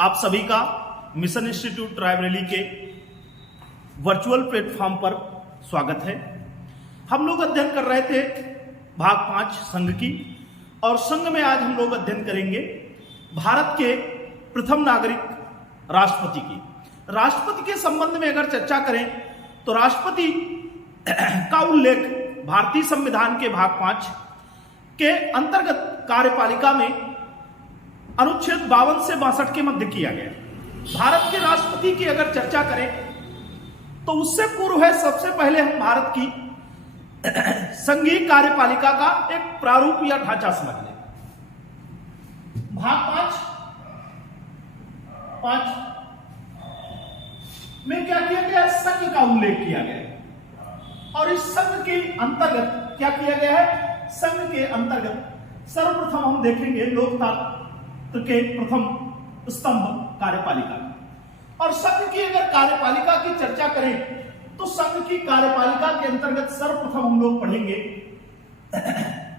आप सभी का मिशन इंस्टीट्यूट रायबरेली के वर्चुअल प्लेटफॉर्म पर स्वागत है। हम लोग अध्ययन कर रहे थे भाग 5 संघ की, और संघ में आज हम लोग अध्ययन करेंगे भारत के प्रथम नागरिक राष्ट्रपति की। राष्ट्रपति के संबंध में अगर चर्चा करें तो राष्ट्रपति का उल्लेख भारतीय संविधान के भाग 5 के अंतर्गत कार्यपालिका में अनुच्छेद 52 से 62 के मध्य किया गया। भारत के राष्ट्रपति की अगर चर्चा करें तो उससे पूर्व है, सबसे पहले हम भारत की संघीय कार्यपालिका का एक प्रारूप या ढांचा समझ लें। भाग 5 में क्या किया गया? संघ का उल्लेख किया गया, और इस संघ के अंतर्गत क्या किया गया है? संघ के अंतर्गत सर्वप्रथम हम देखेंगे लोकतंत्र के प्रथम स्तंभ कार्यपालिका। और संघ की अगर कार्यपालिका की चर्चा करें तो संघ की कार्यपालिका के अंतर्गत सर्वप्रथम हम लोग पढ़ेंगे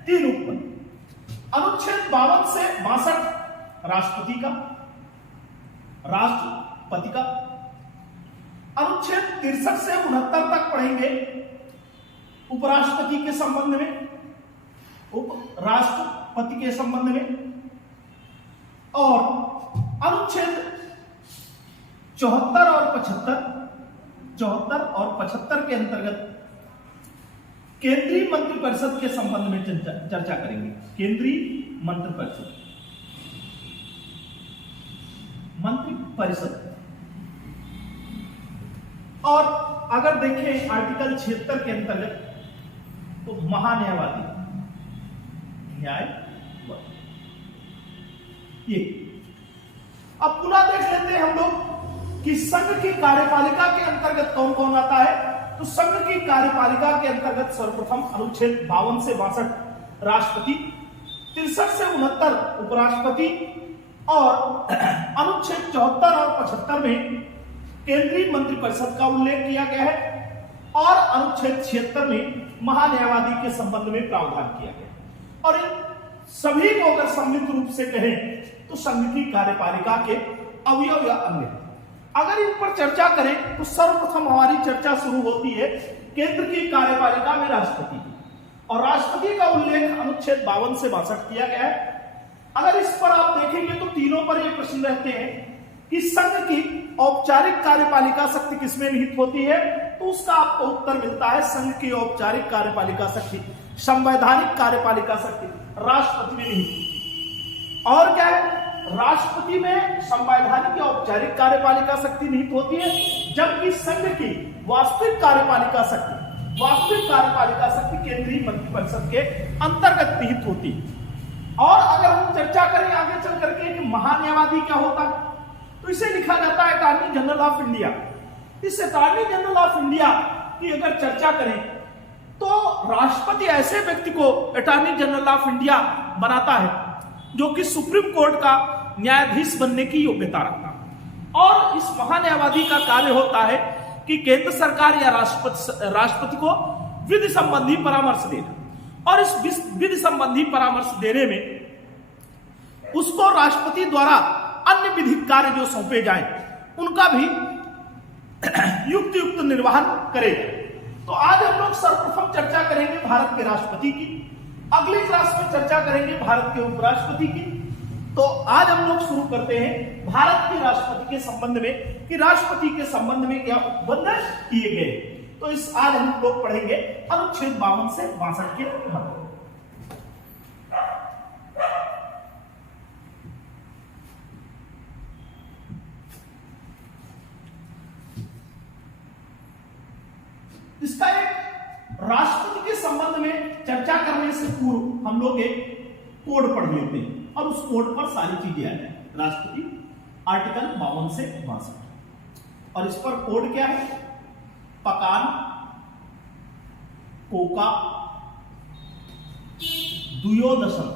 3 उपबंध। अनुच्छेद 52 से 62 राष्ट्रपति का। अनुच्छेद 63 से 69 तक पढ़ेंगे उपराष्ट्रपति के संबंध में, उपराष्ट्रपति के संबंध में। और अनुच्छेद 74 और 75 के अंतर्गत केंद्रीय मंत्रिपरिषद के संबंध में चर्चा करेंगे। केंद्रीय मंत्रिपरिषद। और अगर देखें आर्टिकल 76 के अंतर्गत तो महान्यायवादी ये। अब पुनः देख लेते हैं हम लोग कि संघ की कार्यपालिका के अंतर्गत कौन कौन आता है। तो संघ की कार्यपालिका के अंतर्गत सर्वप्रथम अनुच्छेद 52 से 62 राष्ट्रपति, 63 से 69 उपराष्ट्रपति, और अनुच्छेद 74 और 75 में केंद्रीय मंत्रिपरिषद का उल्लेख किया गया है, और अनुच्छेद 76 में महान्यायवादी के संबंध में प्रावधान किया गया। और इन सभी को अगर सम्मिलित रूप से कहें तो संघ की कार्यपालिका के अवयव या अंग। अगर इन पर चर्चा करें तो सर्वप्रथम हमारी चर्चा शुरू होती है केंद्र की कार्यपालिका में राष्ट्रपति की, और राष्ट्रपति का उल्लेख अनुच्छेद 52 से 62 किया गया है। अगर इस पर आप देखेंगे तो तीनों पर ये प्रश्न रहते हैं कि संघ की औपचारिक कार्यपालिका शक्ति किसमें निहित होती है, तो उसका आपको उत्तर मिलता है संघ की औपचारिक कार्यपालिका शक्ति, संवैधानिक कार्यपालिका शक्ति राष्ट्रपति में निहित। और क्या है? राष्ट्रपति में संवैधानिक या औपचारिक कार्यपालिका शक्ति निहित होती है, जबकि संघ की वास्तविक कार्यपालिका शक्ति केंद्रीय मंत्रिपरिषद के अंतर्गत निहित होती है। और अगर हम चर्चा करें आगे चल करके कि महान्यायवादी क्या होता है, तो इसे लिखा जाता है अटॉर्नी जनरल ऑफ इंडिया। इस अटॉर्नी जनरल ऑफ इंडिया की अगर चर्चा करें तो राष्ट्रपति ऐसे व्यक्ति को अटॉर्नी जनरल ऑफ इंडिया बनाता है जो कि सुप्रीम कोर्ट का न्यायाधीश बनने की योग्यता रखता है। और इस महान्यायवादी का कार्य होता है कि केंद्र सरकार या राष्ट्रपति को विधि संबंधी परामर्श देना, और इस विधि संबंधी परामर्श देने में उसको राष्ट्रपति द्वारा अन्य विधिक कार्य जो सौंपे जाएं उनका भी युक्त निर्वहन करेगा। तो आज हम लोग सर्वप्रथम चर्चा करेंगे भारत के राष्ट्रपति की, अगली क्लास में चर्चा करेंगे भारत के उपराष्ट्रपति की। तो आज हम लोग शुरू करते हैं भारत के राष्ट्रपति के संबंध में कि राष्ट्रपति के संबंध में क्या उपबंध किए गए। तो इस आज हम लोग पढ़ेंगे अनुच्छेद 52 से 62 के मध्य। इसका एक राष्ट्रपति के संबंध में चर्चा करने से पूर्व हम लोग एक कोड पढ़ लेते हैं, और उस कोड पर सारी चीजें आ जाए। राष्ट्रपति आर्टिकल 52 से 62, और इस पर कोड क्या है? पकान, कोका, दुयोदशम,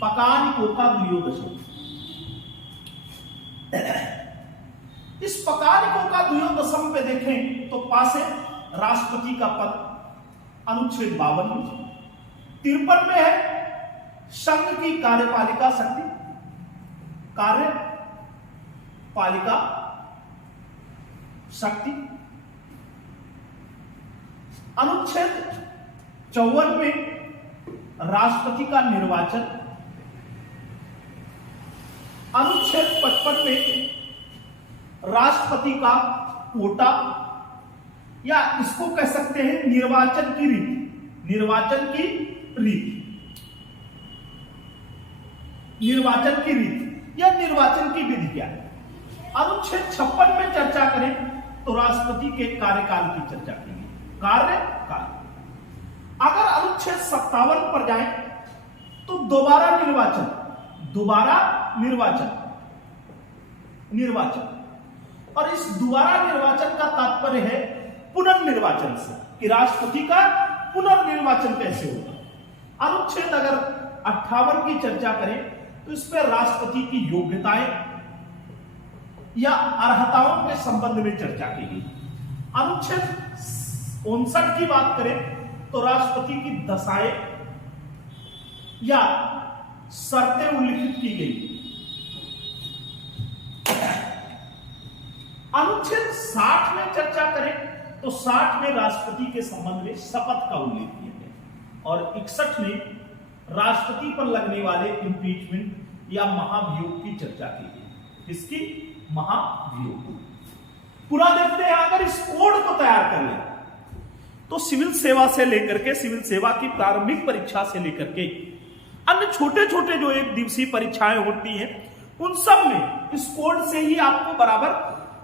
पकान, कोका, दुयोदशम। इस पकानिकों का द्वयोदशम पे देखें तो पास है राष्ट्रपति का पद अनुच्छेद 52 में, 53 में है संघ की कार्यपालिका शक्ति, कार्यपालिका शक्ति। अनुच्छेद 54 में राष्ट्रपति का निर्वाचन, अनुच्छेद 55 में राष्ट्रपति का कोटा, या इसको कह सकते हैं निर्वाचन की रीति, निर्वाचन की रीति, निर्वाचन की रीति या निर्वाचन की विधि क्या है। अनुच्छेद 56 में चर्चा करें तो राष्ट्रपति के कार्यकाल की चर्चा करेंगे, कार्यकाल। अगर अनुच्छेद 57 पर जाएं तो दोबारा निर्वाचन, निर्वाचन, और इस दोबारा निर्वाचन का तात्पर्य है पुनर्निर्वाचन से, कि राष्ट्रपति का पुनर्निर्वाचन कैसे होगा। अनुच्छेद अगर 58 की चर्चा करें तो इस पर राष्ट्रपति की योग्यताएं या अर्हताओं के संबंध में चर्चा की गई। अनुच्छेद 59 की बात करें तो राष्ट्रपति की दशाएं या शर्तें उल्लिखित की गई। अनुच्छेद 60 में चर्चा करें तो 60 में राष्ट्रपति के संबंध में शपथ का उल्लेख किया गया, और 61 में राष्ट्रपति पर लगने वाले इंपीचमेंट या महाभियोग की चर्चा की गई। इसकी महाभियोग पूरा देखते हैं। अगर इस कोड को तैयार कर ले तो सिविल सेवा से लेकर के, सिविल सेवा की प्रारंभिक परीक्षा से लेकर के अन्य छोटे छोटे जो एक दिवसीय परीक्षाएं होती हैं, उन सब में इस कोड से ही आपको बराबर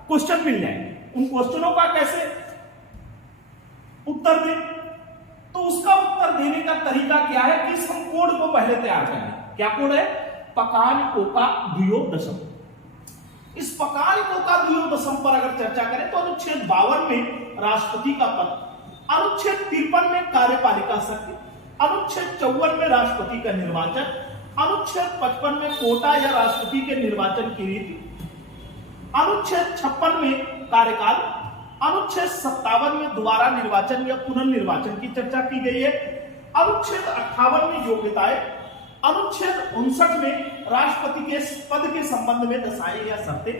क्वेश्चन मिल जाएंगे। उन क्वेश्चनों का कैसे उत्तर दें, तो उसका उत्तर देने का तरीका क्या है कि हम कोड को पहले तैयार करें। क्या कोड है? पकान कोका द्वियो दशम। इस पकान कोका द्वियो दशम पर अगर चर्चा करें तो अनुच्छेद 52 में राष्ट्रपति का पद, अनुच्छेद 53 में कार्यपालिका शक्ति, अनुच्छेद 54 में राष्ट्रपति का निर्वाचन, अनुच्छेद 55 में कोटा या राष्ट्रपति के निर्वाचन की रीति, अनुच्छेद 56 में कार्यकाल, अनुच्छेद 57 में दोबारा निर्वाचन या पुनर्निर्वाचन की चर्चा की गई है, अनुच्छेद 58 में योग्यताएं, अनुच्छेद 59 में राष्ट्रपति के पद के संबंध में दशाएं या शर्तें,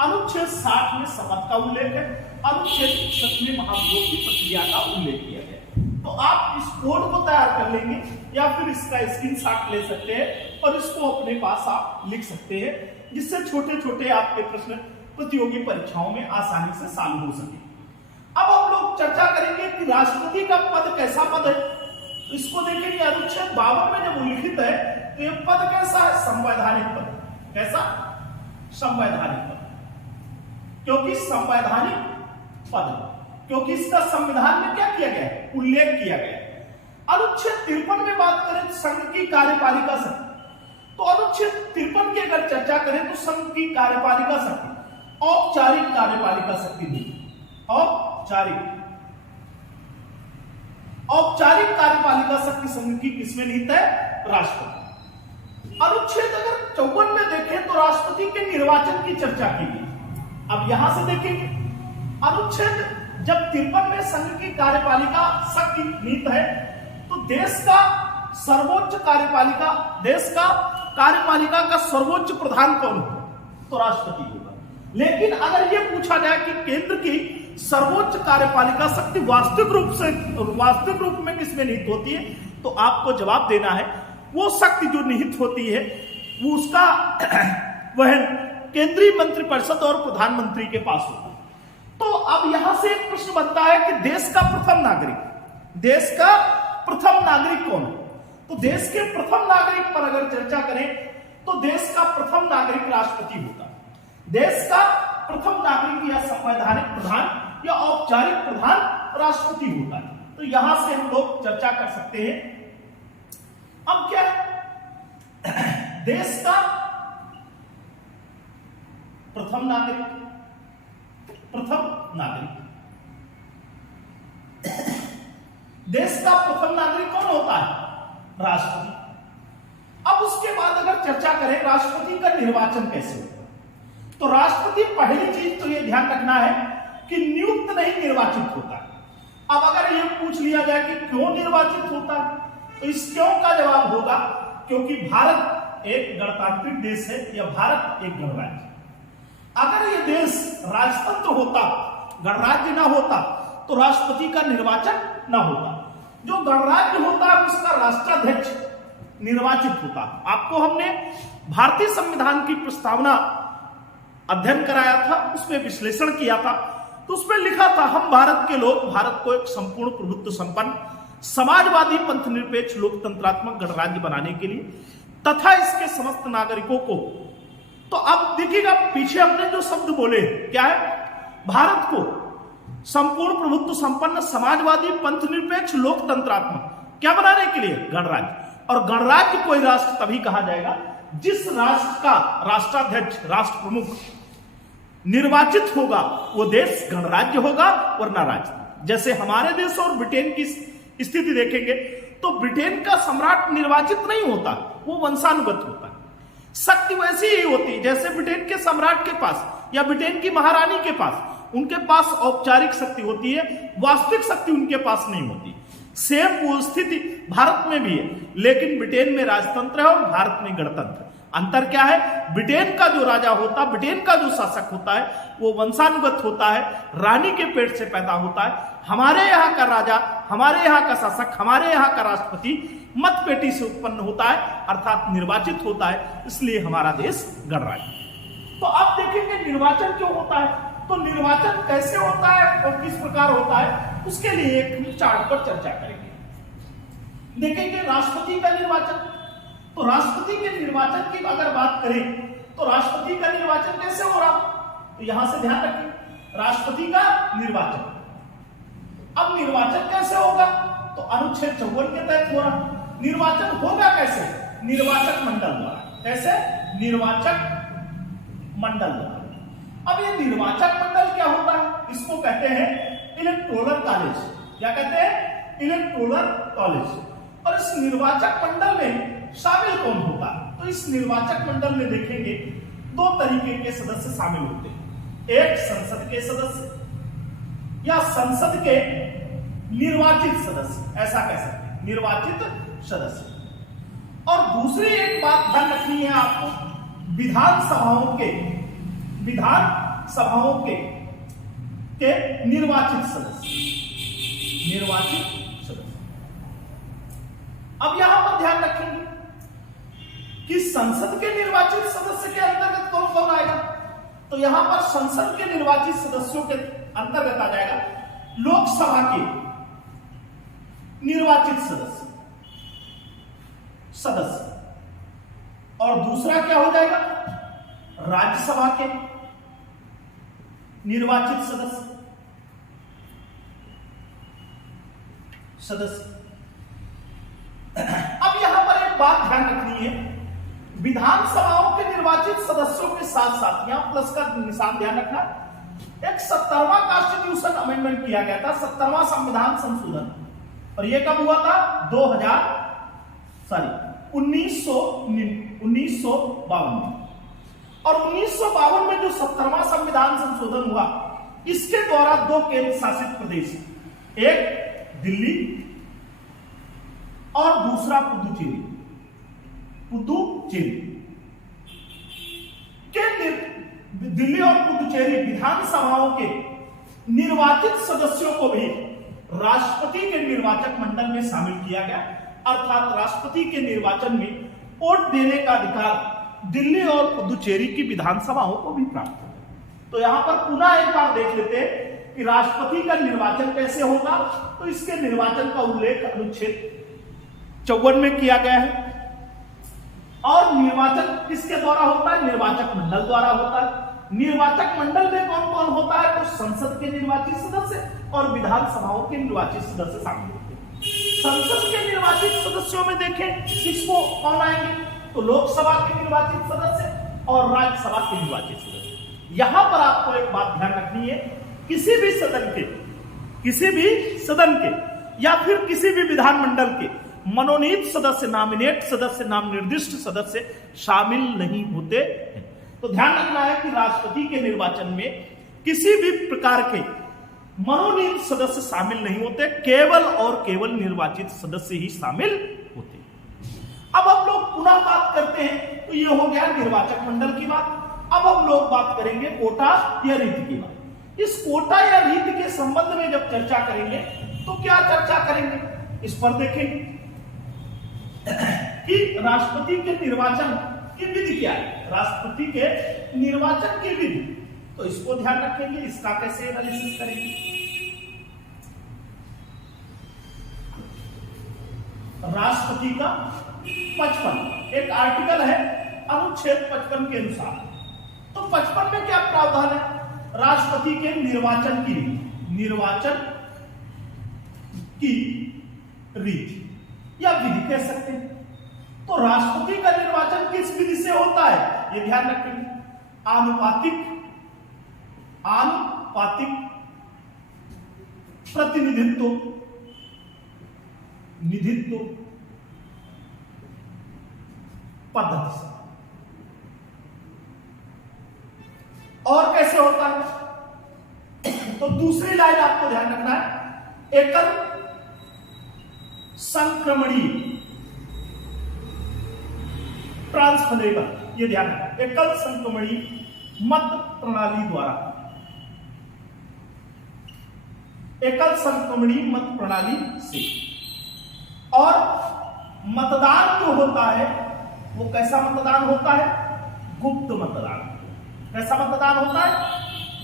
अनुच्छेद 60 में शपथ का उल्लेख है, अनुच्छेद 61 में महाभियोग की प्रक्रिया का उल्लेख किया गया। तो आप इस कोड को तैयार कर लेंगे या फिर इसका स्क्रीनशॉट ले सकते हैं और इसको अपने पास आप लिख सकते हैं, जिससे छोटे छोटे आपके प्रश्न प्रतियोगी परीक्षाओं में आसानी से सॉल्व हो सके। अब हम लोग चर्चा करेंगे कि राष्ट्रपति का पद कैसा पद है। तो इसको देखेंगे, अनुच्छेद 52 में जब उल्लिखित है तो यह पद कैसा है? संवैधानिक पद। कैसा? संवैधानिक पद। क्योंकि संवैधानिक पद, क्योंकि इसका संविधान में क्या किया गया है? उल्लेख किया गया है। अनुच्छेद 53 में बात करें तो संघ की कार्यपालिका शक्ति, तो अनुच्छेद 53 की अगर चर्चा करें तो संघ की कार्यपालिका शक्ति औपचारिक कार्यपालिका शक्ति नहीं, औपचारिक कार्यपालिका शक्ति संघ की किसमें निहित है? राष्ट्रपति। अनुच्छेद अगर 54 में देखें तो राष्ट्रपति के निर्वाचन की चर्चा की गई। अब यहां से देखेंगे, अनुच्छेद जब 53 में संघ की कार्यपालिका शक्ति निहित है तो देश का सर्वोच्च कार्यपालिका, देश का कार्यपालिका का सर्वोच्च प्रधान कौन होगा? तो राष्ट्रपति होगा। लेकिन अगर यह पूछा जाए कि केंद्र की सर्वोच्च कार्यपालिका शक्ति वास्तविक रूप में किसमें निहित होती है, तो आपको जवाब देना है वो शक्ति जो निहित होती है वो उसका वह केंद्रीय मंत्रिपरिषद और प्रधानमंत्री के पास होता है। तो अब यहां से एक प्रश्न बनता है कि देश का प्रथम नागरिक कौन है? तो देश के प्रथम नागरिक पर अगर चर्चा करें तो देश का प्रथम नागरिक राष्ट्रपति होगा। देश का प्रथम नागरिक या संवैधानिक प्रधान या औपचारिक प्रधान राष्ट्रपति होगा। तो यहां से हम लोग चर्चा कर सकते हैं। अब क्या है? देश का प्रथम नागरिक देश का प्रथम नागरिक कौन होता है? राष्ट्रपति। अब उसके बाद अगर चर्चा करें राष्ट्रपति का निर्वाचन कैसे होगा, तो राष्ट्रपति पहली चीज तो यह ध्यान रखना है कि नियुक्त नहीं, निर्वाचित होता है। अब अगर यह पूछ लिया जाए कि क्यों निर्वाचित होता है, तो इस क्यों का जवाब होगा क्योंकि भारत एक गणतांत्रिक देश है या भारत एक गणराज्य। अगर ये देश राजतंत्र होता, गणराज्य ना होता, तो राष्ट्रपति का निर्वाचन ना होता। जो गणराज्य होता है उसका राष्ट्राध्यक्ष निर्वाचित होता। आपको हमने भारतीय संविधान की प्रस्तावना अध्ययन कराया था, उसमें विश्लेषण किया था, तो उसमें लिखा था हम भारत के लोग भारत को एक संपूर्ण प्रभुत्व संपन्न समाजवादी पंथनिरपेक्ष लोकतंत्रात्मक गणराज्य बनाने के लिए तथा इसके समस्त नागरिकों को। तो अब देखिएगा पीछे हमने जो शब्द बोले क्या है, भारत को संपूर्ण प्रभुत्व संपन्न समाजवादी पंथनिरपेक्ष लोकतंत्रात्मक क्या बनाने के लिए, गणराज्य। और गणराज्य कोई राष्ट्र तभी कहा जाएगा जिस राष्ट्र का राष्ट्राध्यक्ष राष्ट्र प्रमुख निर्वाचित होगा वो देश गणराज्य होगा वरना राज्य। जैसे हमारे देश और ब्रिटेन की स्थिति देखेंगे तो ब्रिटेन का सम्राट निर्वाचित नहीं होता, वो वंशानुगत होता है। शक्ति वैसी ही होती है जैसे ब्रिटेन के सम्राट के पास या ब्रिटेन की महारानी के पास, उनके पास औपचारिक शक्ति होती है, वास्तविक शक्ति उनके पास नहीं होती। सेम वो स्थिति भारत में भी है, लेकिन ब्रिटेन में राजतंत्र है और भारत में गणतंत्र। अंतर क्या है, ब्रिटेन का जो राजा होता, ब्रिटेन का जो शासक होता है वो वंशानुगत होता है, रानी के पेट से पैदा होता है। हमारे यहाँ का राजा, हमारे यहाँ का शासक, हमारे यहाँ का राष्ट्रपति मत पेटी से उत्पन्न होता है, अर्थात निर्वाचित होता है, इसलिए हमारा देश गणराज्य। तो आप देखेंगे निर्वाचन क्यों होता है, तो निर्वाचन कैसे होता है और किस प्रकार होता है, उसके लिए एक चार्ट पर चर्चा करेंगे। देखेंगे राष्ट्रपति का निर्वाचन। तो राष्ट्रपति के निर्वाचन की अगर बात करें तो राष्ट्रपति का निर्वाचन कैसे हो रहा, तो यहां से ध्यान रखिए राष्ट्रपति का निर्वाचन। अब निर्वाचन कैसे होगा, तो अनुच्छेद 54 के तहत हो रहा। निर्वाचन होगा कैसे, निर्वाचक मंडल द्वारा। कैसे, निर्वाचक मंडल द्वारा। अब ये निर्वाचक मंडल क्या होता है, इसको कहते हैं इलेक्टोरल कॉलेज। क्या कहते हैं, इलेक्टोरल कॉलेज। और इस निर्वाचक मंडल में शामिल कौन होगा, तो इस निर्वाचक मंडल में देखेंगे दो तरीके के सदस्य शामिल होते हैं। एक संसद के सदस्य या संसद के निर्वाचित सदस्य, ऐसा कह सकते हैं निर्वाचित सदस्य। और दूसरी एक बात ध्यान रखनी है आपको, विधानसभाओं के निर्वाचित सदस्य, निर्वाचित सदस्य। अब यहां पर ध्यान रखेंगे कि संसद के निर्वाचित सदस्य के अंतर्गत कौन कौन आएगा, तो यहां पर संसद के निर्वाचित सदस्यों के अंतर्गत आ जाएगा लोकसभा के निर्वाचित सदस्य। और दूसरा क्या हो जाएगा, राज्यसभा के निर्वाचित सदस्य। अब यहां पर एक बात ध्यान रखनी है, विधानसभाओं के निर्वाचित सदस्यों के साथ साथ यहां प्लस का निशान ध्यान रखना, एक 70वां कॉन्स्टिट्यूशन अमेंडमेंट किया गया था, 70वां संविधान संशोधन। और यह कब हुआ था, 1952 में। और 1952 में जो 70वां संविधान संशोधन हुआ, इसके द्वारा दो केंद्र शासित प्रदेश, एक दिल्ली और दूसरा पुदुचेरी के दिल्ली और पुदुचेरी विधानसभाओं के निर्वाचित सदस्यों को भी राष्ट्रपति के निर्वाचक मंडल में शामिल किया गया। अर्थात राष्ट्रपति के निर्वाचन में वोट देने का अधिकार दिल्ली और पुदुचेरी की विधानसभाओं को भी प्राप्त होगा। तो यहां पर पुनः एक बार देख लेते हैं कि राष्ट्रपति का निर्वाचन कैसे होगा, तो इसके निर्वाचन का उल्लेख अनुच्छेद 54 में किया गया है। और निर्वाचन किसके द्वारा होता है, निर्वाचक मंडल द्वारा होता है। निर्वाचक मंडल में कौन कौन होता है, तो संसद के निर्वाचित सदस्य और विधानसभाओं के निर्वाचित सदस्य शामिल होते हैं। संसद के निर्वाचित सदस्यों में देखें किसको कौन आएंगे, तो लोकसभा के निर्वाचित सदस्य और राज्यसभा के निर्वाचित सदस्य। यहां पर आपको एक बात ध्यान रखनी है, किसी भी सदन के या फिर किसी भी विधानमंडल के मनोनीत सदस्य, नामिनेट सदस्य, नाम निर्दिष्ट सदस्य शामिल नहीं होते हैं। तो ध्यान रखना है कि राष्ट्रपति के निर्वाचन में किसी भी प्रकार के मनोनीत सदस्य शामिल नहीं होते, केवल और केवल निर्वाचित सदस्य ही शामिल होते। अब हम लोग पुनः बात करते हैं तो ये हो गया निर्वाचक मंडल की बात। अब हम लोग बात करेंगे कोटा या रीति की बात। इस कोटा या रीति के संबंध में जब चर्चा करेंगे तो क्या चर्चा करेंगे, इस पर देखेंगे कि राष्ट्रपति के निर्वाचन की विधि क्या है, राष्ट्रपति के निर्वाचन की विधि, तो इसको ध्यान रखेंगे, इसका कैसे एनालिसिस करेंगे। राष्ट्रपति का 55 एक आर्टिकल है अनुच्छेद 55 के अनुसार, तो 55 में क्या प्रावधान है, राष्ट्रपति के निर्वाचन की रीति, निर्वाचन की रीति या विधि कह सकते हैं। तो राष्ट्रपति का निर्वाचन किस विधि से होता है ये ध्यान रखेंगे, आनुपातिक प्रतिनिधित्व निधित्व पद्धति से। और कैसे होता है, तो दूसरी लाइन आपको ध्यान रखना है, एकल संक्रमणीय ट्रांसफरेबल, ये ध्यान रखना, एकल संक्रमणीय मत प्रणाली द्वारा, एकल संक्रमणीय मत प्रणाली से। और मतदान जो होता है वो कैसा मतदान होता है, गुप्त मतदान। कैसा मतदान होता है,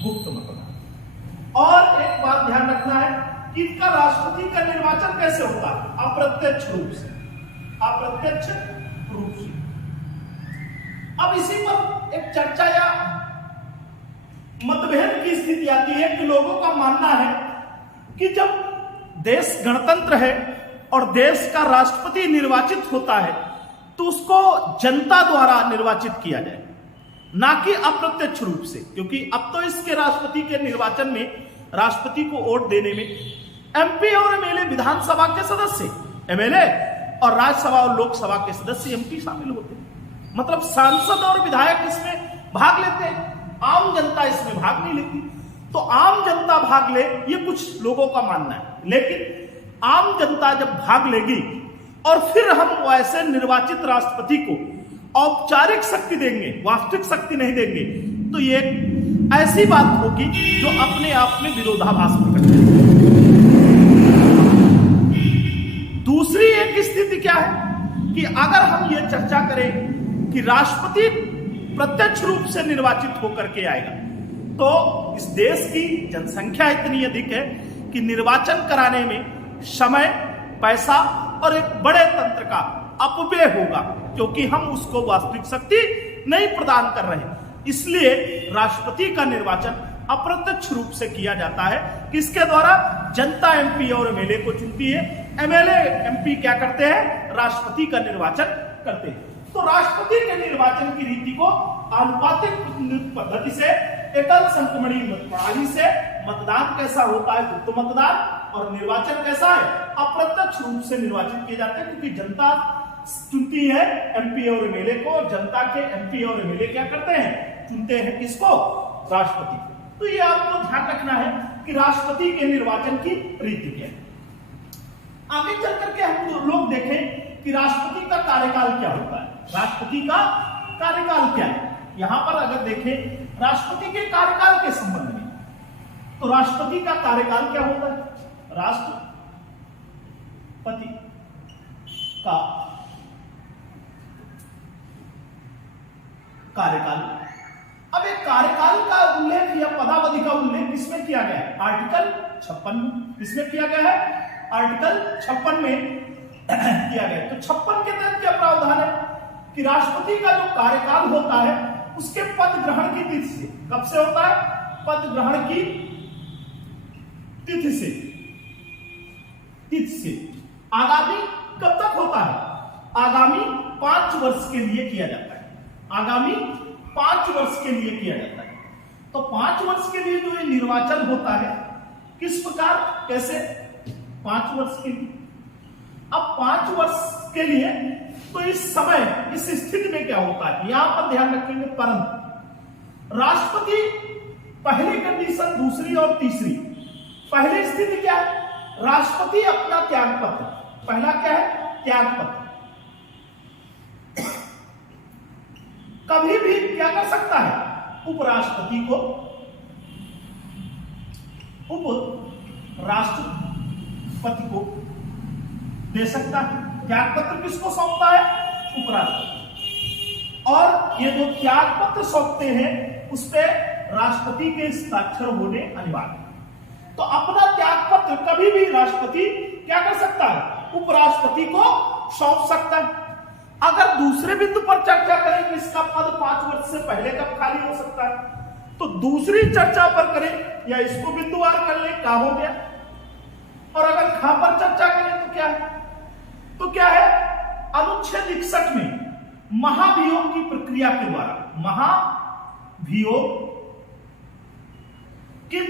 गुप्त मतदान। और एक बात ध्यान रखना है कि इनका राष्ट्रपति का निर्वाचन कैसे होता है, अप्रत्यक्ष रूप से, अप्रत्यक्ष रूप से। अब इसी पर एक चर्चा या मतभेद की स्थिति आती है कि लोगों का मानना है कि जब देश गणतंत्र है और देश का राष्ट्रपति निर्वाचित होता है तो उसको जनता द्वारा निर्वाचित किया जाए, ना कि अप्रत्यक्ष रूप से, क्योंकि अब तो इसके राष्ट्रपति के निर्वाचन में राष्ट्रपति को वोट देने में एमपी और एमएलए, विधानसभा के सदस्य एमएलए और राज्यसभा और लोकसभा के सदस्य एमपी शामिल होते हैं। मतलब सांसद और विधायक इसमें भाग लेते हैं, आम जनता इसमें भाग नहीं लेती। तो आम जनता भाग ले ये कुछ लोगों का मानना है, लेकिन आम जनता जब भाग लेगी और फिर हम वैसे निर्वाचित राष्ट्रपति को औपचारिक शक्ति देंगे, वास्तविक शक्ति नहीं देंगे, तो ये ऐसी बात होगी जो अपने आप में विरोधाभास प्रकट करेगी। दूसरी एक स्थिति क्या है कि अगर हम ये चर्चा करें कि राष्ट्रपति प्रत्यक्ष रूप से निर्वाचित होकर के आएगा, तो इस देश की जनसंख्या इतनी अधिक है कि निर्वाचन कराने में समय, पैसा और एक बड़े तंत्र का अपव्यय होगा, क्योंकि हम उसको वास्तविक शक्ति नहीं प्रदान कर रहे। इसलिए राष्ट्रपति का निर्वाचन अप्रत्यक्ष रूप से किया जाता है, किसके द्वारा, जनता एमपी और एमएलए को चुनती है, एमएलए एमपी क्या करते हैं, राष्ट्रपति का निर्वाचन करते हैं। तो राष्ट्रपति के निर्वाचन की रीति को आनुपातिक पद्धति से, एकल संक्रमणीय मत प्रणाली से, मतदान कैसा होता है, गुप्त मतदान, और निर्वाचन कैसा है, अप्रत्यक्ष रूप से निर्वाचित किए जाते हैं, क्योंकि जनता चुनती है एमपी और एमएलए को, जनता के एमपी और एमएलए क्या करते हैं, चुनते हैं किसको, राष्ट्रपति को। तो ये आपको ध्यान रखना है कि राष्ट्रपति के निर्वाचन की रीति क्या है। आगे चल करके हम लोग देखें कि राष्ट्रपति का कार्यकाल क्या होता है, राष्ट्रपति का कार्यकाल क्या है। यहां पर अगर देखें राष्ट्रपति के कार्यकाल के संबंध में, तो राष्ट्रपति का कार्यकाल क्या होता है, राष्ट्रपति का कार्यकाल। अब एक कार्यकाल का उल्लेख या पदावधि का उल्लेख किसमें किया गया है, आर्टिकल 56 किसमें किया गया है, आर्टिकल 56 में किया गया। तो 56 के तहत क्या प्रावधान है कि राष्ट्रपति का जो कार्यकाल होता है उसके पद ग्रहण की तिथि से, कब से होता है, पद ग्रहण की तिथि से, आगामी कब तक होता है, आगामी 5 वर्ष के लिए किया जाता है, आगामी 5 वर्ष के लिए किया जाता है। तो 5 वर्ष के लिए जो ये निर्वाचन होता है, किस प्रकार, कैसे, 5 वर्ष के लिए। अब 5 वर्ष के लिए तो इस समय, इस स्थिति में क्या होता है, यहां पर ध्यान रखेंगे, परंतु राष्ट्रपति पहली कंडीशन, दूसरी और तीसरी। पहली स्थिति क्या है, राष्ट्रपति अपना त्याग पत्र, पहला क्या है, त्याग पत्र, कभी भी क्या कर सकता है, उपराष्ट्रपति को दे सकता है। त्याग पत्र किसको सौंपता है, उपराष्ट्रपति। और ये जो त्याग पत्र सौंपते हैं उस पे राष्ट्रपति के हस्ताक्षर होने अनिवार्य। तो अपना त्याग पत्र कभी भी राष्ट्रपति क्या कर सकता है, उपराष्ट्रपति को सौंप सकता है। अगर दूसरे बिंदु पर चर्चा करें कि इसका पद 5 वर्ष से पहले कब खाली हो सकता है, तो दूसरी चर्चा पर करें या इसको बिंदुवार कर ले, क्या हो गया। और अगर खा पर चर्चा करें तो क्या है, अनुच्छेद 61 में महाभियोग की प्रक्रिया के द्वारा, महाभियोग की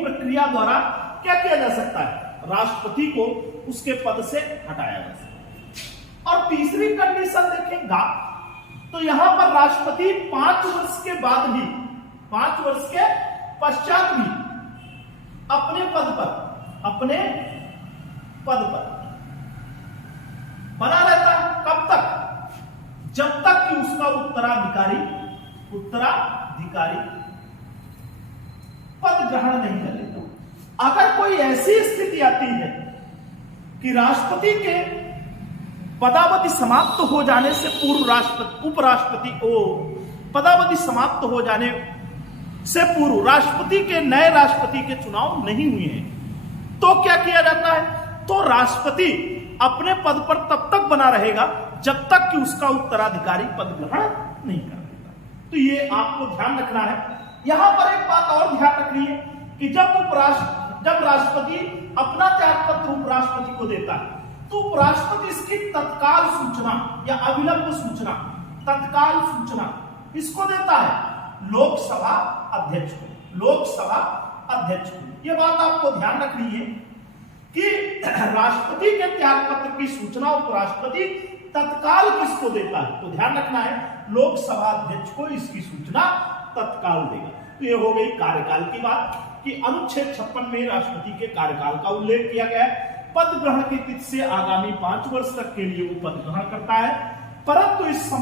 प्रक्रिया द्वारा क्या किया जा सकता है, राष्ट्रपति को उसके पद से हटाया जा सकता है। और तीसरी कंडीशन देखेंगे तो यहां पर राष्ट्रपति 5 वर्ष के बाद भी, 5 वर्ष के पश्चात भी अपने पद पर बना रहता है। कब तक, जब तक कि उसका उत्तराधिकारी पद ग्रहण नहीं कर लेता। अगर कोई ऐसी स्थिति आती है कि राष्ट्रपति के पदावधि समाप्त हो जाने से पूर्व पदावधि समाप्त हो जाने से पूर्व राष्ट्रपति के नए राष्ट्रपति के चुनाव नहीं हुए हैं, तो क्या किया जाता है, तो राष्ट्रपति अपने पद पर तब तक बना रहेगा जब तक कि उसका उत्तराधिकारी पद ग्रहण नहीं कर लेता। तो ये आपको ध्यान रखना है। यहां पर एक बात और ध्यान रखनी है कि जब राष्ट्रपति अपना त्याग पत्र उपराष्ट्रपति को देता है तो उपराष्ट्रपति इसकी तत्काल सूचना या अविलंब सूचना, तत्काल सूचना इसको देता है, लोकसभा अध्यक्ष को। यह बात आपको ध्यान रखनी है कि राष्ट्रपति के त्याग पत्र की सूचना उपराष्ट्रपति तत्काल किसको देता है, तो ध्यान रखना है लोकसभा अध्यक्ष को इसकी सूचना तत्काल देगा। तो यह हो गई कार्यकाल की बात कि अनुच्छेद 56 में राष्ट्रपति के कार्यकाल का उल्लेख किया गया है। पद ग्रहण की तिथि से आगामी 5 वर्ष तक के लिए वो पद ग्रहण करता है, परंतु इस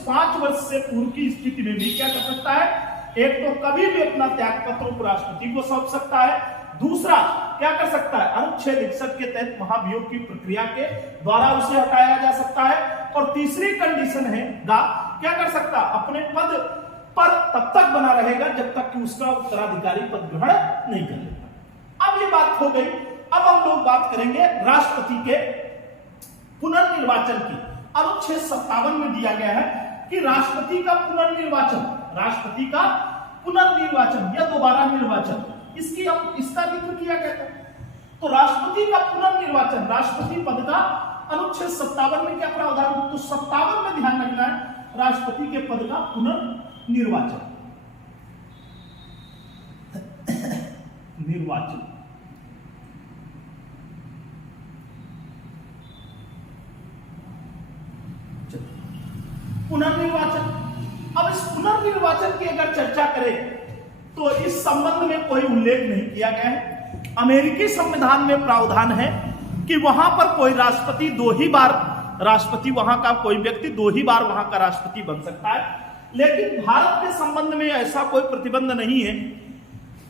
5 वर्ष से पूर्व की स्थिति में भी क्या कर सकता है, एक तो कभी भी अपना त्याग पत्र उपराष्ट्रपति को सौंप सकता है, दूसरा क्या कर सकता है, अनुच्छेद 61 के तहत महाभियोग की प्रक्रिया के द्वारा उसे हटाया जा सकता है, और तीसरी कंडीशन है क्या कर सकता, अपने पद पर तब तक बना रहेगा जब तक कि उसका उत्तराधिकारी पद ग्रहण नहीं कर लेता। अब ये बात हो गई। अब हम लोग बात करेंगे राष्ट्रपति के पुनर्निर्वाचन की। अनुच्छेद 57 में दिया गया है कि राष्ट्रपति का पुनर्निर्वाचन या दोबारा निर्वाचन, इसका जिक्र किया गया था। तो राष्ट्रपति का पुनर्निर्वाचन, राष्ट्रपति पद का अनुच्छेद 57 में क्या प्रावधान, तो 57 में ध्यान रखना है राष्ट्रपति के पद का पुनर्निर्वाचन। पुनर्निर्वाचन। अब इस पुनर्निर्वाचन की अगर चर्चा करें तो इस संबंध में कोई उल्लेख नहीं किया गया है। अमेरिकी संविधान में प्रावधान है कि वहां पर कोई राष्ट्रपति वहां का कोई व्यक्ति 2 ही बार वहां का राष्ट्रपति बन सकता है, लेकिन भारत के संबंध में ऐसा कोई प्रतिबंध नहीं है।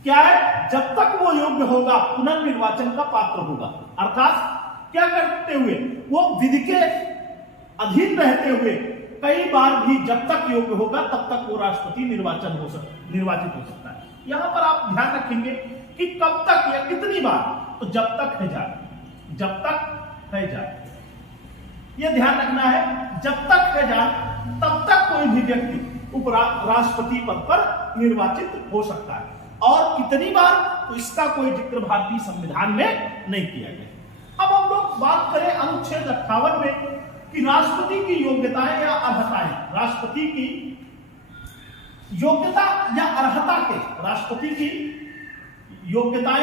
क्या है, जब तक वो योग्य होगा पुनर्निर्वाचन का पात्र होगा, अर्थात क्या करते हुए, वो विधि के अधीन रहते हुए कई बार भी जब तक योग्य होगा तब तक वो राष्ट्रपति निर्वाचित हो सकता है। यहां पर आप ध्यान रखेंगे कि कब तक या कितनी बार, तो जब तक है जाए, यह ध्यान रखना है, जब तक है जाए तब तक कोई भी व्यक्ति राष्ट्रपति पद पर निर्वाचित हो सकता है, और कितनी बार, तो इसका कोई जिक्र भारतीय संविधान में नहीं किया गया। अब हम लोग बात करें अनुच्छेद 58 में कि राष्ट्रपति की योग्यताएं या अर्हताएं, राष्ट्रपति की योग्यता या अर्हता के, राष्ट्रपति की योग्यता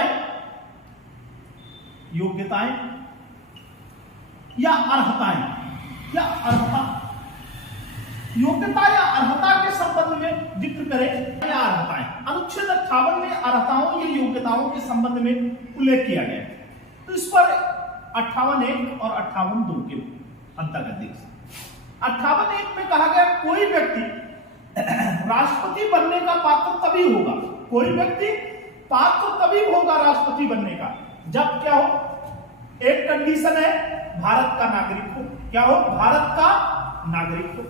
या अर्हता के संबंध में जिक्र करें या अर्हताएं। अनुच्छेद 58 में अर्हताओं या योग्यताओं के संबंध में उल्लेख किया गया है। तो इस पर 58(1) और 58(2) के अंतर्गत देख सकते। 58(1) में कहा गया कोई व्यक्ति राष्ट्रपति बनने का पात्र तभी होगा, कोई व्यक्ति पात्र तभी होगा राष्ट्रपति बनने का जब क्या हो, एक कंडीशन है भारत का नागरिक हो, क्या हो, भारत का नागरिक हो,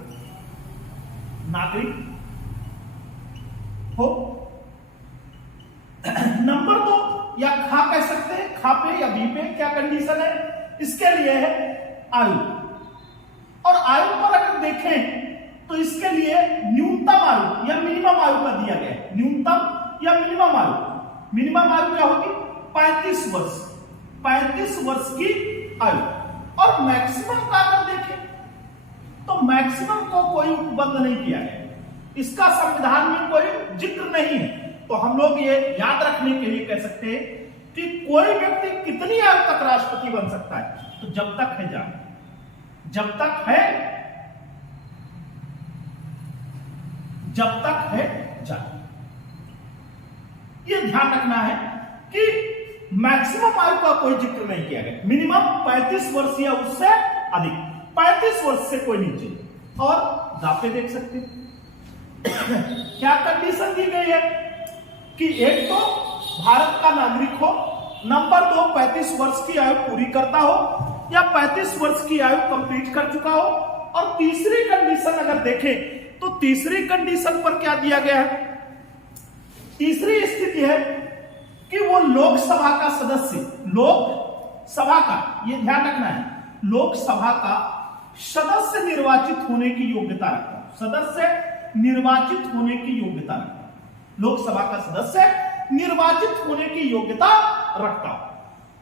नागरिक हो। नंबर 2 या खा कह सकते हैं, खा पे या बी पे क्या कंडीशन है, इसके लिए है आयु, और आयु पर अगर देखें तो इसके लिए न्यूनतम आयु या मिनिमम आयु का दिया गया है, न्यूनतम या मिनिमम आयु। मिनिमम आयु क्या होगी, 35 वर्ष, 35 वर्ष की आयु। और मैक्सिमम का अगर देखें तो मैक्सिमम को कोई उपबंध नहीं किया है, इसका संविधान में कोई जिक्र नहीं है। तो हम लोग ये याद रखने के लिए कह सकते हैं कि कोई व्यक्ति कितनी आयु तक राष्ट्रपति बन सकता है, तो जब तक है जान, जब तक है, जब तक है जान। ये ध्यान रखना है कि मैक्सिमम आयु का कोई जिक्र नहीं किया गया, मिनिमम 35 वर्ष या उससे अधिक, 35 वर्ष से कोई नीचे। और दापे देख सकते हैं क्या कंडीशन दी गई है कि एक तो भारत का नागरिक हो, नंबर 2 35 वर्ष की आयु पूरी करता हो या 35 वर्ष की आयु कंप्लीट कर चुका हो, और तीसरी कंडीशन अगर देखें तो तीसरी कंडीशन पर क्या दिया गया है, तीसरी स्थिति है कि वो लोकसभा का सदस्य, लोकसभा का, ये ध्यान रखना है, लोकसभा का सदस्य निर्वाचित होने की योग्यता रखता है, सदस्य निर्वाचित होने की योग्यता रखता है, लोकसभा का सदस्य निर्वाचित होने की योग्यता रखता है।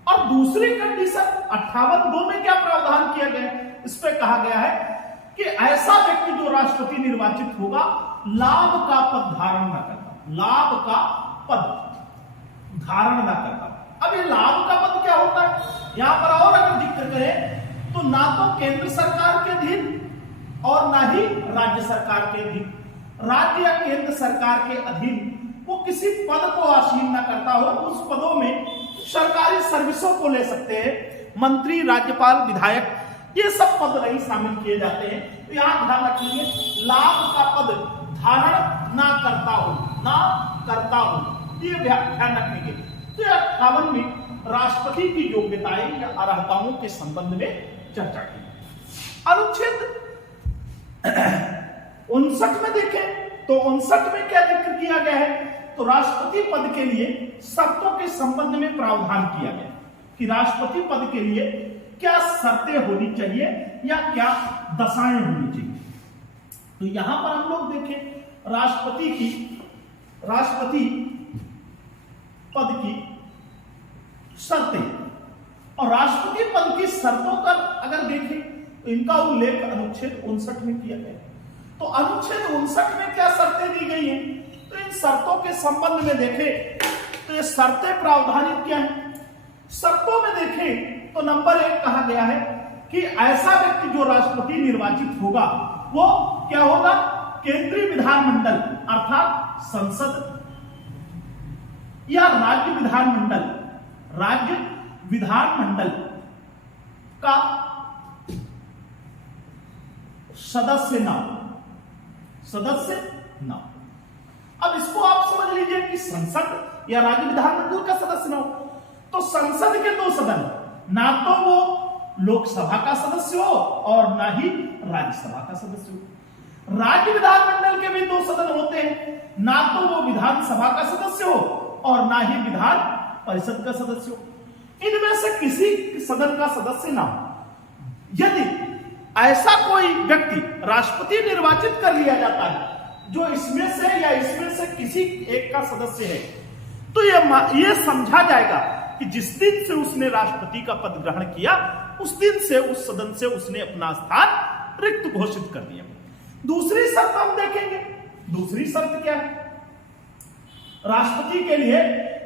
और दूसरी कंडीशन 58(2) में क्या प्रावधान किया गया है, इस पे कहा गया है कि ऐसा व्यक्ति जो राष्ट्रपति निर्वाचित होगा लाभ का पद धारण न करता, लाभ का पद धारण न करता। अब ये लाभ का पद क्या होता है, यहां पर और अगर जिक्र करें तो ना तो केंद्र सरकार के अधीन और ना ही राज्य सरकार के अधीन, राज्य या केंद्र सरकार के अधीन वो किसी पद को आसीन न करता हो, उस पदों में सरकारी सर्विसों को ले सकते हैं, मंत्री, राज्यपाल, विधायक, ये सब पद नहीं शामिल किए जाते हैं। तो यहां ध्यान रखिए, लाभ का पद धारण ना करता हो, ना करता हो, ये ध्यान रखने के। तो 58 में राष्ट्रपति की योग्यताएं या अर्हताओं के संबंध में चर्चा की। अनुच्छेद 59 में देखें तो 59 में क्या जिक्र किया गया है, तो राष्ट्रपति पद के लिए शर्तों के संबंध में प्रावधान किया गया कि राष्ट्रपति पद के लिए क्या शर्तें होनी चाहिए या क्या दशाएं होनी चाहिए। तो यहां पर हम लोग देखें राष्ट्रपति पद की शर्तें, और राष्ट्रपति पद की शर्तों का अगर देखें तो इनका उल्लेख अनुच्छेद 59 में किया गया। तो अनुच्छेद 59 में क्या शर्तें दी गई हैं, तो इन शर्तों के संबंध में देखें तो ये शर्तें प्रावधानित क्या है। शर्तों में देखें तो नंबर 1 कहा गया है कि ऐसा व्यक्ति जो राष्ट्रपति निर्वाचित होगा वो क्या होगा, केंद्रीय विधानमंडल अर्थात संसद या राज्य विधानमंडल का सदस्य ना। अब इसको आप समझ लीजिए कि संसद या राज्य विधानमंडल का सदस्य ना हो, तो संसद के 2 सदन, ना तो वो लोकसभा का सदस्य हो और ना ही राज्यसभा का सदस्य हो। राज्य विधानमंडल के भी 2 सदन होते हैं, ना तो वो विधानसभा का सदस्य हो और ना ही विधान परिषद का सदस्य हो। इनमें से किसी सदन का सदस्य ना हो। यदि ऐसा कोई व्यक्ति राष्ट्रपति निर्वाचित कर लिया जाता है जो इसमें से या इसमें से किसी एक का सदस्य है, तो ये समझा जाएगा कि जिस दिन से उसने राष्ट्रपति का पद ग्रहण किया उस दिन से उस सदन से उसने अपना स्थान रिक्त घोषित कर दिया। दूसरी शर्त हम देखेंगे, दूसरी शर्त क्या है, राष्ट्रपति के लिए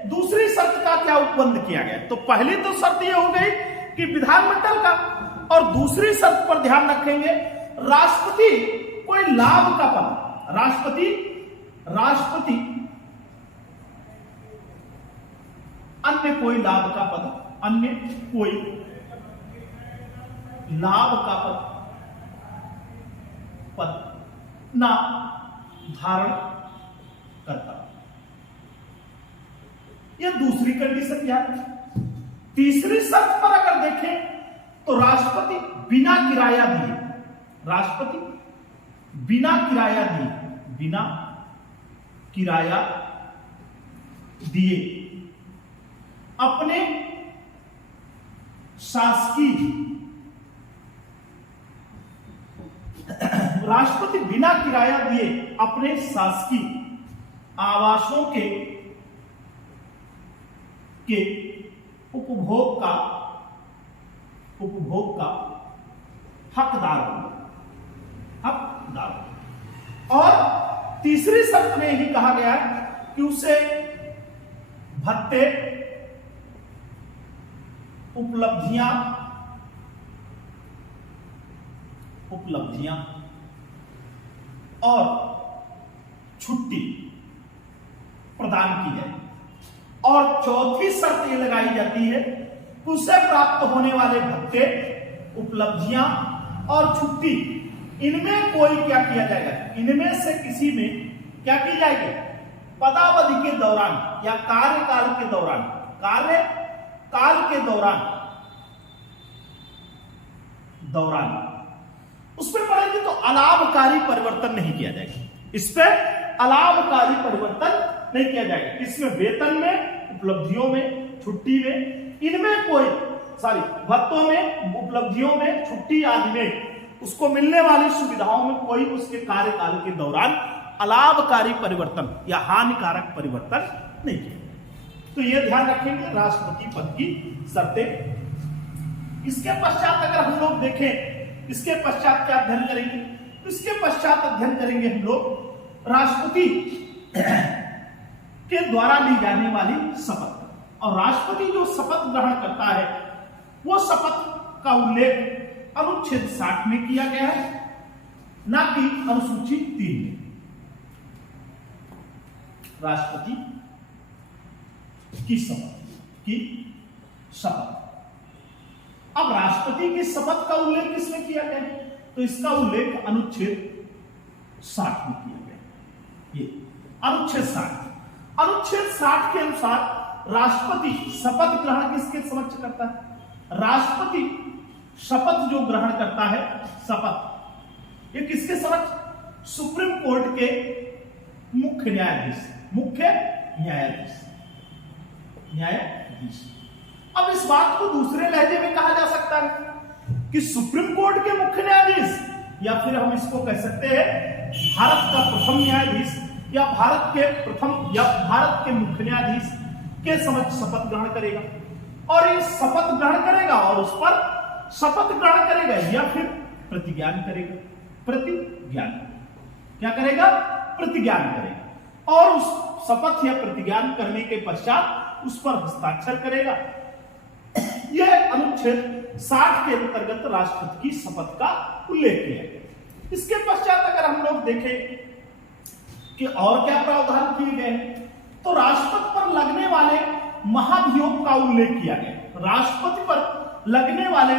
दूसरी शर्त का क्या उपबंध किया गया। तो पहली तो शर्त यह हो गई कि विधानमंडल का, और दूसरी शर्त पर ध्यान रखेंगे राष्ट्रपति कोई लाभ का पद, राष्ट्रपति अन्य कोई लाभ का पद, अन्य कोई लाभ का पद ना धारण करता। यह दूसरी कंडीशन क्या है। तीसरी शर्त पर अगर देखें तो राष्ट्रपति बिना किराया दिए, राष्ट्रपति बिना किराया दिए, बिना किराया दिए अपने शासकीय, राष्ट्रपति बिना किराया दिए अपने शासकीय आवासों के उपभोग का हकदार होगा, हकदार। और तीसरी शर्त में ही कहा गया है कि उसे भत्ते, उपलब्धियां और छुट्टी प्रदान की जाए। और चौथी शर्त यह लगाई जाती है कि उसे प्राप्त होने वाले भत्ते, उपलब्धियां और छुट्टी, इनमें कोई क्या किया जाएगा, इनमें से किसी में क्या की जाएगी, पदावधि के दौरान या कार्यकाल के दौरान, कार्यकाल के दौरान उसमें पढ़ेंगे तो अलाभकारी परिवर्तन नहीं किया जाएगा। इस पे अलाभकारी परिवर्तन नहीं किया जाएगा। इसमें वेतन में, उपलब्धियों में, छुट्टी में, इनमें कोई भत्तों में, उपलब्धियों में, छुट्टी आदि में उसको मिलने वाली सुविधाओं में कोई उसके कार्यकाल के दौरान अलाभकारी परिवर्तन या हानिकारक परिवर्तन नहीं किया। तो यह ध्यान रखेंगे राष्ट्रपति पद की शर्तें। इसके पश्चात अगर हम लोग देखें, इसके पश्चात क्या अध्ययन करेंगे, इसके पश्चात अध्ययन करेंगे हम लोग राष्ट्रपति के द्वारा ली जाने वाली शपथ। और राष्ट्रपति जो शपथ ग्रहण करता है वो शपथ का उल्लेख अनुच्छेद 60 में किया गया है, ना कि अनुसूची 3 में। राष्ट्रपति की शपथ। अब राष्ट्रपति की शपथ का उल्लेख किसमें किया गया है, तो इसका उल्लेख अनुच्छेद 60 में किया गया है। ये अनुच्छेद 60 के अनुसार राष्ट्रपति शपथ ग्रहण किसके समक्ष करता है, राष्ट्रपति शपथ जो ग्रहण करता है, शपथ ये किसके समक्ष, सुप्रीम कोर्ट के मुख्य न्यायाधीश। अब इस बात को दूसरे लहजे में कहा जा सकता है कि सुप्रीम कोर्ट के मुख्य न्यायाधीश, या फिर हम इसको कह सकते हैं भारत का प्रथम न्यायाधीश, या भारत के मुख्य न्यायाधीश के समक्ष शपथ ग्रहण करेगा। और ये शपथ ग्रहण करेगा और उस पर शपथ ग्रहण करेगा या फिर प्रतिज्ञान करेगा, क्या करेगा, प्रतिज्ञान करेगा। और उस शपथ या प्रतिज्ञान करने के पश्चात उस पर हस्ताक्षर करेगा। यह अनुच्छेद 60 के अंतर्गत राष्ट्रपति की शपथ का उल्लेख किया गया। इसके पश्चात अगर हम लोग देखें कि और क्या प्रावधान किए गए, तो राष्ट्रपति पर लगने वाले महाभियोग का उल्लेख किया गया। राष्ट्रपति पर लगने वाले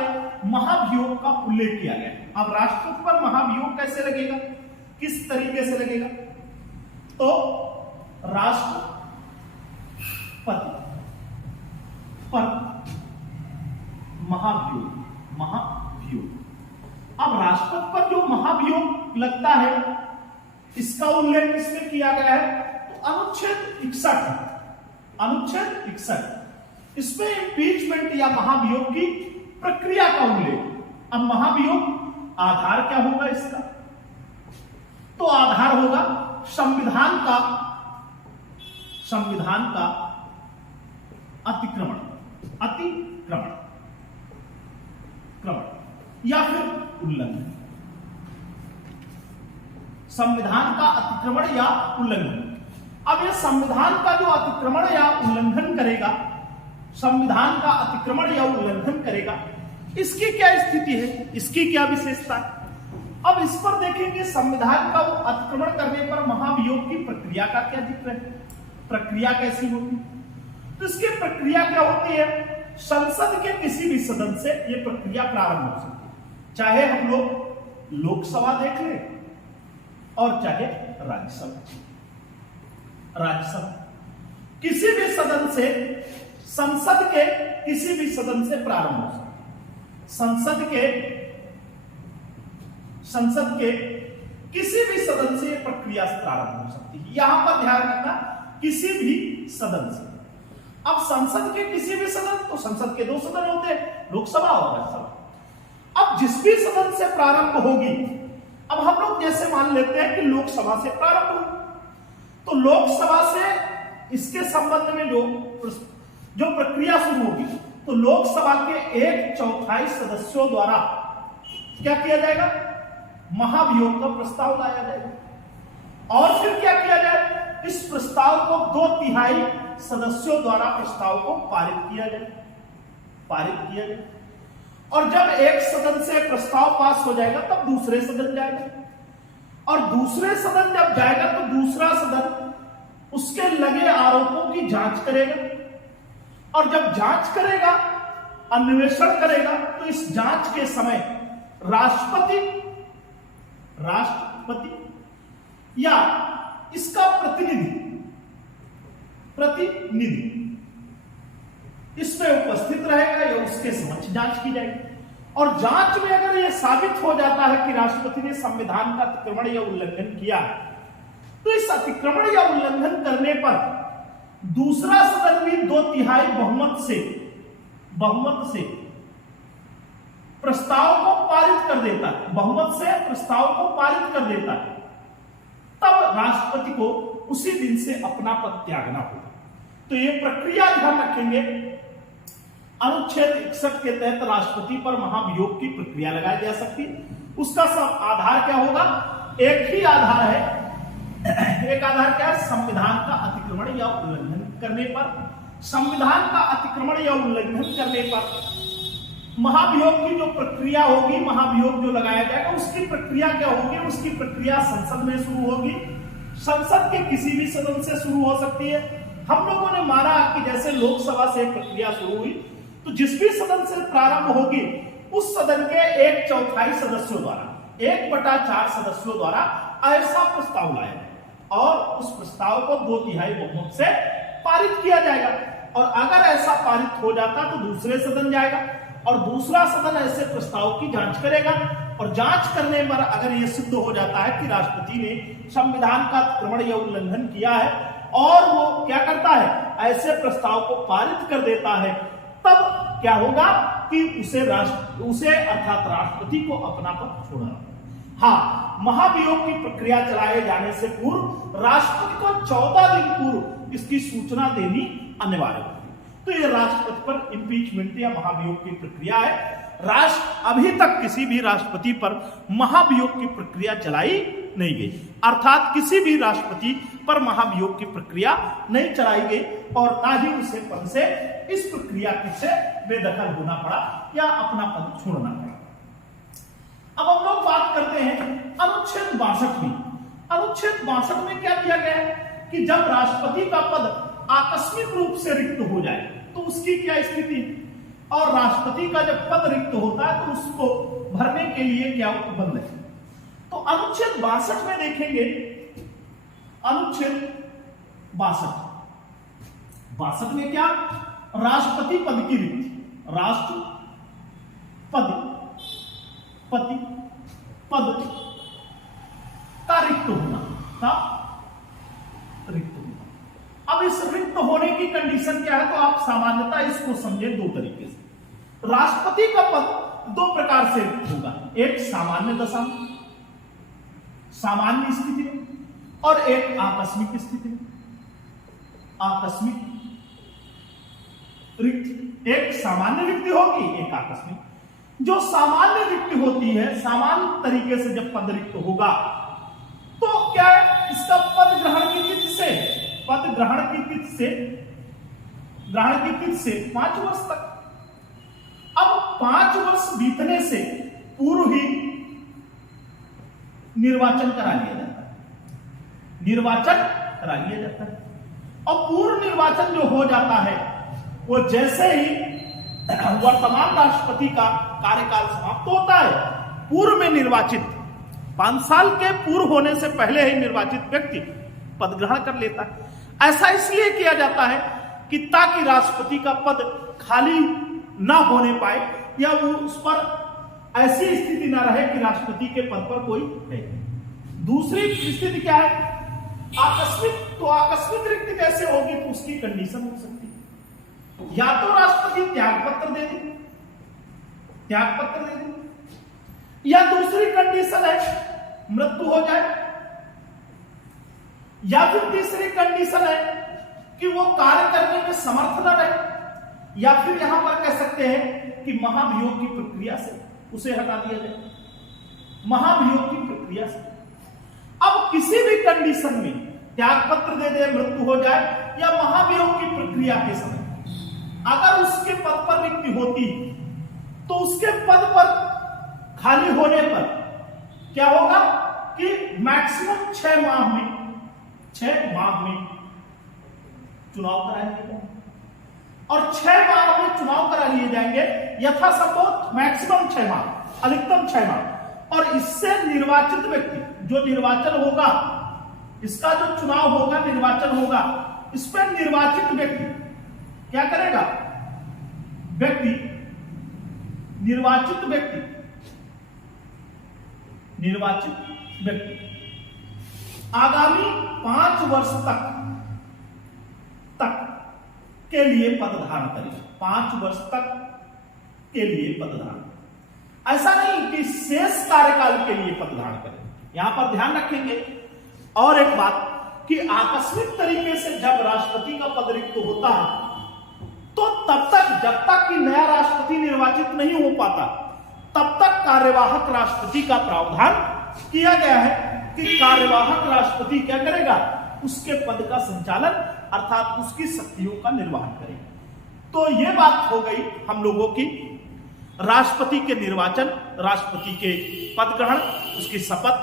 महाभियोग का उल्लेख किया गया। अब राष्ट्रपति पर महाभियोग कैसे लगेगा, किस तरीके से लगेगा, तो राष्ट्रपति पर महाभियोग। अब राष्ट्रपति पर जो महाभियोग लगता है इसका उल्लेख किसमें किया गया है, तो अनुच्छेद 61 इसमें इम्पीचमेंट या महाभियोग की प्रक्रिया का उल्लेख। अब महाभियोग आधार क्या होगा इसका, तो आधार होगा संविधान का अतिक्रमण या फिर उल्लंघन। संविधान का अतिक्रमण या उल्लंघन। अब यह संविधान का जो अतिक्रमण या उल्लंघन करेगा, संविधान का अतिक्रमण या उल्लंघन करेगा, इसकी क्या स्थिति है, इसकी क्या विशेषता है। अब इस पर देखेंगे संविधान का अतिक्रमण करने पर महाभियोग की प्रक्रिया का क्या जिक्र है, प्रक्रिया कैसी होती है। तो इसकी प्रक्रिया क्या होती है, संसद के किसी भी सदन से यह प्रक्रिया प्रारंभ हो सकती है। चाहे हम लोग लोकसभा देख लें और चाहे राज्यसभा किसी भी सदन से, संसद के किसी भी सदन से प्रारंभ हो सकता है। संसद के किसी भी सदन से यह प्रक्रिया प्रारंभ हो सकती है। यहां पर ध्यान रखना, किसी भी सदन से। अब संसद के किसी भी सदन, तो संसद के दो सदन होते हैं, लोकसभा और राज्यसभा। अब जिस भी सदन से प्रारंभ होगी, अब हम लोग जैसे मान लेते हैं कि लोकसभा से प्रारंभ हो, तो लोकसभा से इसके संबंध में जो प्रक्रिया शुरू होगी, तो लोकसभा के 1/4 सदस्यों द्वारा क्या किया जाएगा, महाभियोग का प्रस्ताव लाया जाएगा। और फिर क्या किया जाए, इस प्रस्ताव को 2/3 सदस्यों द्वारा प्रस्ताव को पारित किया जाए। और जब एक सदन से प्रस्ताव पास हो जाएगा तब दूसरे सदन जाएगा, और दूसरे सदन जब जाएगा तो दूसरा सदन उसके लगे आरोपों की जांच करेगा, और जब जांच करेगा, अन्वेषण करेगा, तो इस जांच के समय राष्ट्रपति या इसका प्रतिनिधि इसमें उपस्थित रहेगा या उसके समक्ष जांच की जाएगी। और जांच में अगर यह साबित हो जाता है कि राष्ट्रपति ने संविधान का अतिक्रमण या उल्लंघन किया, तो इस अतिक्रमण या उल्लंघन करने पर दूसरा सदन भी 2/3 बहुमत से प्रस्ताव को पारित कर देता है, तब राष्ट्रपति को उसी दिन से अपना पद त्यागना होगा। तो यह प्रक्रिया ध्यान रखेंगे, अनुच्छेद 61 के तहत राष्ट्रपति पर महाभियोग की प्रक्रिया लगाई जा सकती है। उसका सब आधार क्या होगा, एक ही आधार है। एक आधार क्या है, संविधान का अतिक्रमण या उल्लंघन करने पर महाभियोग की जो प्रक्रिया होगी, महाभियोग जो लगाया जाएगा, उसकी प्रक्रिया क्या होगी, उसकी प्रक्रिया संसद में शुरू होगी। संसद के किसी भी सदन से शुरू हो सकती है। हम लोगों ने माना कि जैसे लोकसभा से प्रक्रिया शुरू हुई, तो जिस भी सदन से प्रारंभ होगी, उस सदन के 1/4 सदस्यों द्वारा, 1/4 सदस्यों द्वारा ऐसा प्रस्ताव लाया और उस प्रस्ताव को 2/3 बहुमत से पारित किया जाएगा। और अगर ऐसा पारित हो जाता तो दूसरे सदन जाएगा, और दूसरा सदन ऐसे प्रस्ताव की जांच करेगा, और जांच करने पर अगर यह सिद्ध हो जाता है कि राष्ट्रपति ने संविधान का अतिक्रमण या उल्लंघन किया है, और वो क्या करता है, ऐसे प्रस्ताव को पारित कर देता है, तब क्या होगा कि उसे अर्थात राष्ट्रपति को अपना पद छोड़ना। हाँ, महाभियोग की प्रक्रिया चलाए जाने से पूर्व राष्ट्रपति को 14 दिन पूर्व इसकी सूचना देनी अनिवार्य होती है। तो यह राष्ट्रपति पर इंपीचमेंट या महाभियोग की प्रक्रिया है। अभी तक किसी भी राष्ट्रपति पर महाभियोग की प्रक्रिया चलाई नहीं गई, अर्थात किसी भी राष्ट्रपति पर महाभियोग की प्रक्रिया नहीं चलाई गई, और ना ही उसे पद से इस प्रक्रिया से बेदखल होना पड़ा या अपना पद छोड़ना पड़ा। अब हम लोग बात करते हैं अनुच्छेद 62 में। अनुच्छेद 62 में क्या किया गया है कि जब राष्ट्रपति का पद आकस्मिक रूप से रिक्त हो जाए तो उसकी क्या स्थिति, और राष्ट्रपति का जब पद रिक्त होता है तो उसको भरने के लिए क्या उपबंध है। तो अनुच्छेद 62 में देखेंगे, अनुच्छेद 62 में क्या, राष्ट्रपति पद की रिक्ति, राष्ट्रपति पद का रिक्त होना, अब इस रिक्त होने की कंडीशन क्या है, तो आप सामान्यतः इसको समझे दो तरीके से। राष्ट्रपति का पद दो प्रकार से रिक्त होगा, एक सामान्य दशा में, सामान्य स्थिति में, और एक आकस्मिक स्थिति में, आकस्मिक रिक्त। एक सामान्य रिक्ति होगी, एक आकस्मिक। जो सामान्य रिक्ति होती है, सामान्य तरीके से जब पद रिक्त होगा तो क्या है, इसका पद ग्रहण की तिथि से 5 वर्ष तक। अब 5 वर्ष बीतने से पूर्व ही निर्वाचन करा लिया जाता है, और पूर्व निर्वाचन जो हो जाता है वो जैसे ही वर्तमान राष्ट्रपति का कार्यकाल समाप्त होता है पूर्व में निर्वाचित 5 साल के पूर्व होने से पहले ही निर्वाचित व्यक्ति पद ग्रहण कर लेता है। ऐसा इसलिए किया जाता है कि ताकि राष्ट्रपति का पद खाली ना होने पाए या वो उस पर ऐसी स्थिति ना रहे कि राष्ट्रपति के पद पर कोई है। दूसरी स्थिति क्या है, आकस्मिक। तो आकस्मिक रिक्ति कैसे होगी, तो उसकी कंडीशन हो सकती है या तो राष्ट्रपति त्यागपत्र दे दे, या दूसरी कंडीशन है मृत्यु हो जाए, या फिर तीसरी कंडीशन है कि वो कार्य करने में समर्थ न रहे, या फिर यहां पर कह सकते हैं कि महाभियोग की प्रक्रिया से उसे हटा दिया जाए, महाभियोग की प्रक्रिया से। अब किसी भी कंडीशन में त्यागपत्र दे दे, मृत्यु हो जाए या महाभियोग की प्रक्रिया के समय अगर उसके पद पर रिक्ति होती तो उसके पद पर खाली होने पर क्या होगा कि मैक्सिमम 6 माह में चुनाव करा लिए जाएंगे और 6 माह में चुनाव करा लिए जाएंगे, यथासंभव मैक्सिमम 6 माह, अधिकतम 6 माह। और इससे निर्वाचित व्यक्ति जो निर्वाचन होगा, इसका जो चुनाव होगा, निर्वाचन होगा, इस पर निर्वाचित व्यक्ति क्या करेगा, निर्वाचित व्यक्ति आगामी 5 वर्ष तक के लिए पद धारण करेगा। 5 वर्ष तक के लिए पद धारण, ऐसा नहीं कि शेष कार्यकाल के लिए पद धारण करेगा। यहां पर ध्यान रखेंगे और एक बात कि आकस्मिक तरीके से जब राष्ट्रपति का पद रिक्त होता है तो तब तक, जब तक कि नया राष्ट्रपति निर्वाचित नहीं हो पाता, तब तक कार्यवाहक राष्ट्रपति का प्रावधान किया गया है कि कार्यवाहक राष्ट्रपति क्या करेगा, उसके पद का संचालन अर्थात उसकी शक्तियों का निर्वहन करेगा। तो यह बात हो गई हम लोगों की राष्ट्रपति के निर्वाचन, राष्ट्रपति के पद ग्रहण, उसकी शपथ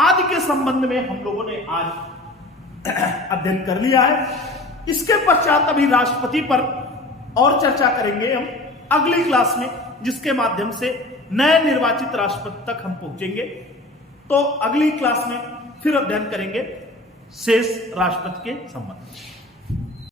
आदि के संबंध में हम लोगों ने आज अध्ययन कर लिया है। इसके पश्चात अभी राष्ट्रपति पर और चर्चा करेंगे हम अगली क्लास में, जिसके माध्यम से नए निर्वाचित राष्ट्रपति तक हम पहुंचेंगे। तो अगली क्लास में फिर अध्ययन करेंगे शेष राष्ट्रपति के संबंध में।